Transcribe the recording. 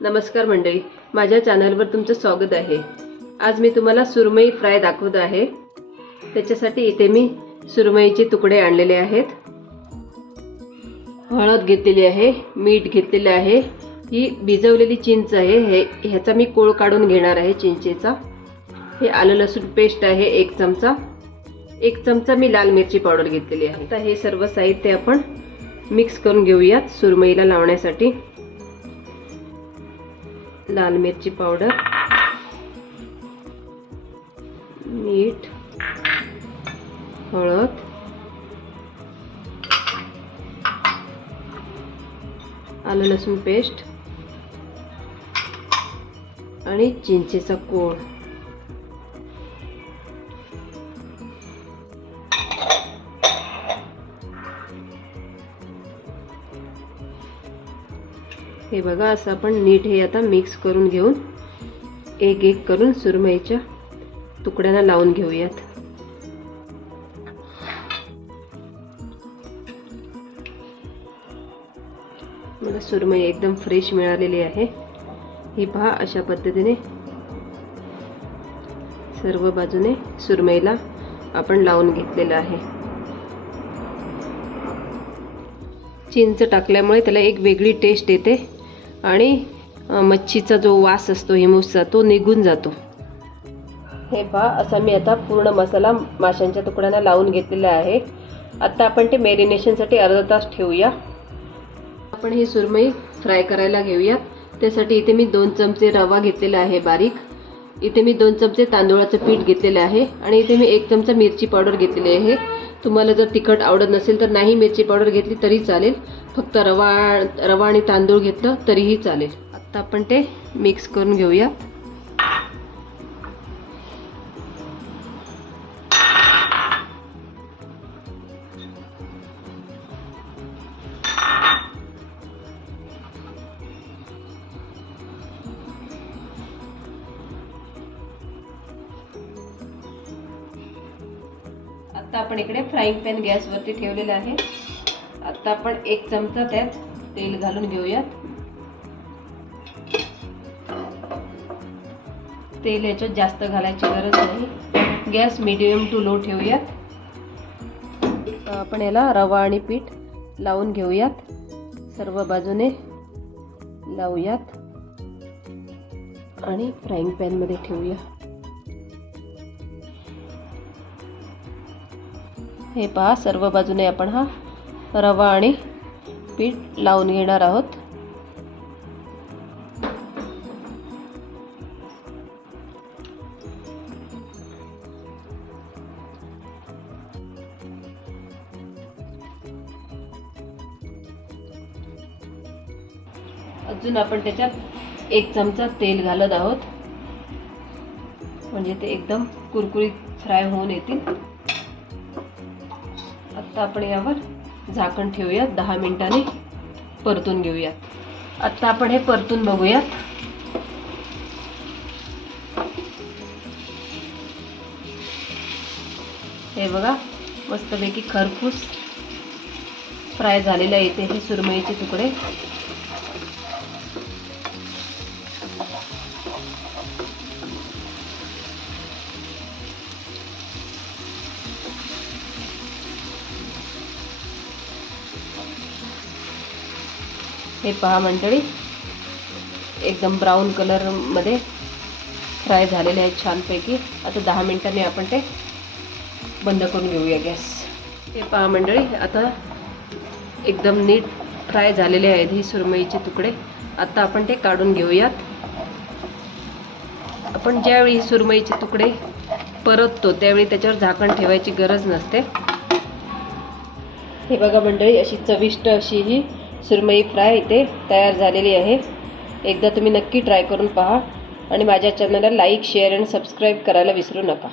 नमस्कार मंडळी, माझ्या चॅनलवर तुमचं स्वागत आहे। आज मी तुम्हाला सुरमई फ्राय दाखवत आहे। त्याच्यासाठी इथे मी सुरमईचे तुकडे आणलेले आहेत, हळद घेतलेली आहे, मीठ घेतलेले आहे, ही भिजवलेली चिंच आहे, ह्याचा मी कोळ काढून घेणार आहे चिंचेचा। हे आलं लसूण पेस्ट आहे 1 चमचा, 1 चमचा मी लाल मिरची पावडर घेतलेली आहे। आता हे सर्व साहित्य आपण मिक्स करून घेऊयात सुरमईला लावण्यासाठी। लाल मिरची पावडर, मीठ, हळद, आलं लसूण पेस्ट आणि चिंचेचा कोळ। हे बघा, असं आपण नीट हे आता मिक्स करून घेऊन एक एक करून सुरमईच्या तुकड्यांना लावून घेऊयात। मला सुरमई एकदम फ्रेश मिळालेली आहे। ही पहा, अशा पद्धतीने सर्व बाजूने सुरमईला आपण लावून घेतलेलं आहे। चिंच टाकल्यामुळे त्याला एक वेगळी टेस्ट येते आणि मच्छीचा जो वास असतो हिमूसचा तो निघून जातो। हे पहा, असा मी आता पूर्ण मसाला माशांच्या तुकड्यांना लावून घेतलेला आहे। आता आपण ते मॅरिनेशनसाठी अर्धा तास ठेवूया। आपण ही सुरमई फ्राय करायला घेऊया। त्यासाठी इथे मी 2 चमचे रवा घेतलेला आहे बारीक, इथे मी 2 चमचे तांदूळाचं पीठ घेतलेलं आहे आणि इथे मी 1 चमचा मिरची पावडर घेतलेली आहे। तुम्हाला जर तिखट आवडत नसेल तर नाही मिरची पावडर घेतली तरी चालेल, फक्त रवा आणि तांदूळ घेतलं तरीही चालेल। आता आपण ते मिक्स करून घेऊया। आता आपण इकडे फ्राईंग पॅन गॅसवरती ठेवलेला आहे। आता आपण 1 चमचा त्यात तेल घालून घेऊयात। तेल याच्यात जास्त घालायची गरज नाही, गॅस मीडियम टू लो ठेवूयात। आपण याला रवा आणि पीठ लावून घेऊयात, सर्व बाजूने लावूयात आणि फ्राईंग पॅन मध्ये ठेवूया। हे पहा, सर्व बाजूने आपण हा रवा आणि पीठ लावून घेणार आहोत। अजून आपण त्याच्यात 1 चमचा तेल घालत आहोत, म्हणजे ते एकदम कुरकुरीत फ्राय होऊन येतील। आता आपण यावर झाकण ठेवूयात, 10 मिनिटांनी परतून घेऊयात। आता आपण हे परतून बघूयात। हे बघा, मस्तपैकी खरपूस फ्राय झालेला येते हे सुरमईचे तुकडे। हे पहा मंडळी, एकदम ब्राऊन कलर मध्ये फ्राय झालेले आहेत छानपैकी। आता 10 मिनिटांनी आपण ते बंद करून घेऊया गॅस। हे पहा मंडळी, आता एकदम नीट फ्राय झालेले आहेत ही सुरमईचे तुकडे। आता आपण ते काढून घेऊयात। आपण ज्यावेळी सुरमईचे तुकडे परततो त्यावेळी त्याच्यावर झाकण ठेवायची गरज नसते। हे बघा मंडळी, अशी चविष्ट अशी ही सुरमई फ्राय इथे तयार झालेली आहे। एकदा तुम्ही नक्की ट्राय करून पहा आणि माझ्या चॅनलला लाईक, शेअर आणि सबस्क्राईब करायला विसरू नका।